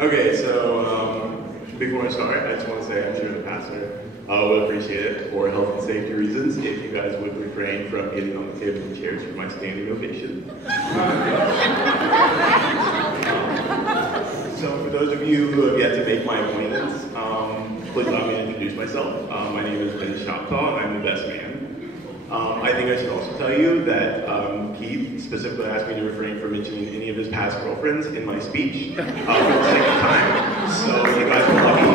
Okay, so before I start, I just want to say I'm sure the pastor would appreciate it for health and safety reasons if you guys would refrain from getting on the table and chairs for my standing ovation. So for those of you who have yet to make my acquaintance, please allow me to introduce myself. My name is Ben Shoptaw, and I'm the best man. I think I should also tell you that Keith specifically asked me to refrain from mentioning any of his past girlfriends in my speech for the second time. So you guys are lucky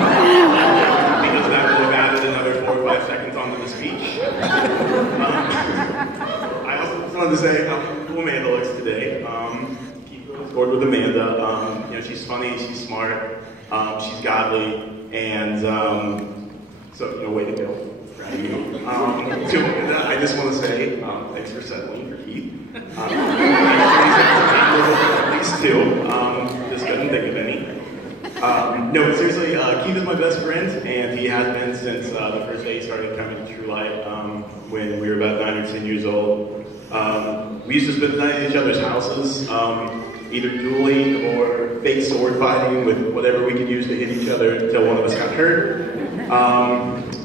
because that would have added another 4 or 5 seconds onto the speech. I also just wanted to say how cool Amanda looks today. Keith scored with Amanda. You know, she's funny, she's smart, she's godly, and so way to go. To Amanda, I just want to say thanks for settling for Keith. At least 2. Just couldn't think of any. No, but seriously, Keith is my best friend, and he has been since the first day he started coming to True Light when we were about 9 or 10 years old. We used to spend the night at each other's houses, either dueling or fake sword fighting with whatever we could use to hit each other until one of us got hurt.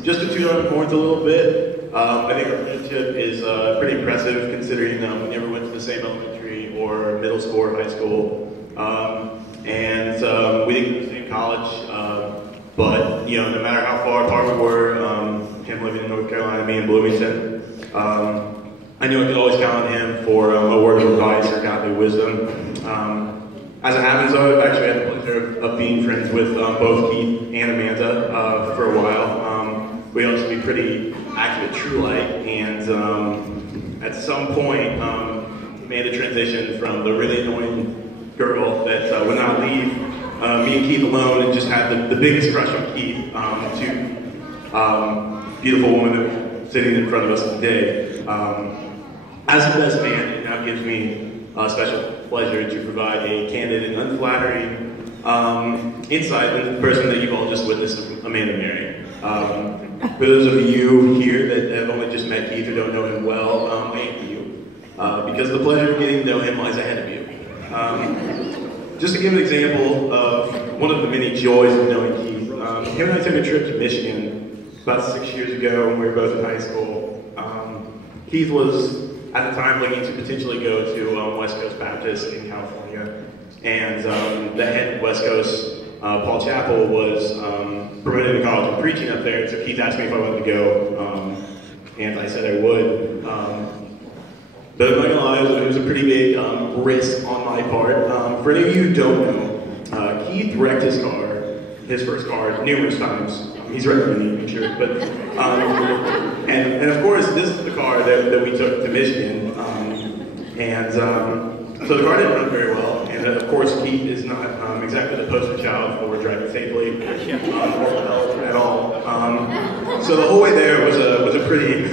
Just to tune on the horns a little bit, I think our friendship is pretty impressive considering we never went to the same elementary or middle school or high school. And we didn't go to the same college, but no matter how far apart we were, him living in North Carolina, me in Bloomington, I knew I could always count on him for a word of advice or godly wisdom. As it happens, I've actually had the pleasure of being friends with both Keith and Amanda for a while. We also be pretty active at True Light, and at some point made a transition from the really annoying girl that would not leave me and Keith alone and just had the biggest crush on Keith to beautiful woman sitting in front of us today. As the best man, it now gives me a special pleasure to provide a candid and unflattering insight into the person that you've all just witnessed, Amanda marry. For those of you here that have only just met Keith or don't know him well, I envy you, because the pleasure of getting to know him lies ahead of you. Just to give an example of one of the many joys of knowing Keith, him and I took a trip to Michigan about 6 years ago when we were both in high school. Keith was at the time looking to potentially go to West Coast Baptist in California, and the head of West Coast, Paul Chappell, was promoted to college and preaching up there, so Keith asked me if I wanted to go, and I said I would. But I'm not gonna lie, it was a pretty big risk on my part. For any of you who don't know, Keith wrecked his first car, numerous times. He's recommending, I'm sure, but and of course this is the car that we took to Michigan, so the car didn't run very well, and of course Keith is not exactly the poster child for driving safely or at all. So the whole way there was a pretty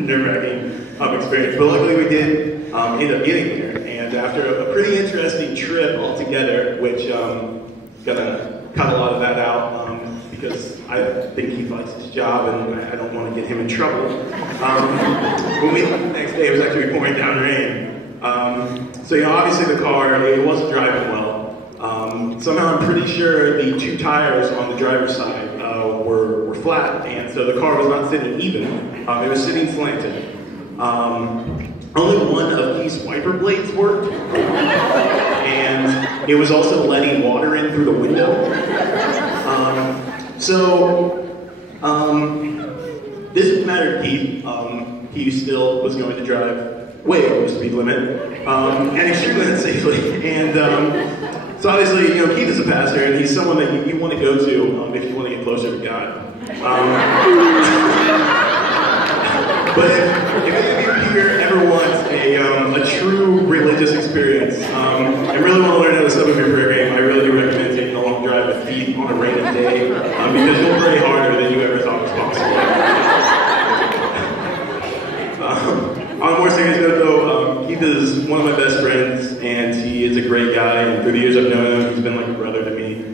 nerve-wracking experience, but luckily we did end up getting there, and after a pretty interesting trip altogether, which gonna cut a lot of that out. Because I think he likes his job and I don't want to get him in trouble. When we left the next day, it was actually pouring down rain. So obviously the car, it wasn't driving well. Somehow I'm pretty sure the 2 tires on the driver's side were flat, and so the car was not sitting even. It was sitting slanted. Only one of these wiper blades worked, and it was also letting water in through the window. This didn't matter to Keith. He still was going to drive way over the speed limit, and extremely unsafely. And so obviously, Keith is a pastor, and he's someone that you want to go to if you want to get closer to God. But if any of you here ever want a true religious experience, and really want to learn how to sub up your prayer game, I really do recommend taking a long drive with Keith on a rainy day, because you'll pray harder than you ever thought was possible. On a more serious note though, Keith is one of my best friends, and he is a great guy, and through the years I've known him, he's been like a brother to me.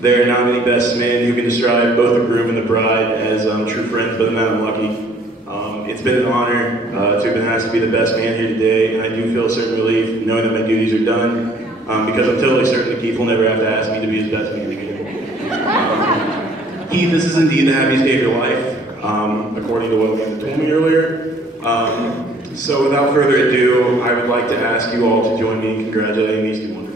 There are not many best men who can describe both the groom and the bride as true friends, but I'm lucky. It's been an honor to have been asked to be the best man here today, and I do feel a certain relief knowing that my duties are done. because I'm totally certain that Keith will never have to ask me to be his best man again. Keith, this is indeed the happiest day of your life, according to what you told me earlier. So without further ado, I would like to ask you all to join me in congratulating these two wonderful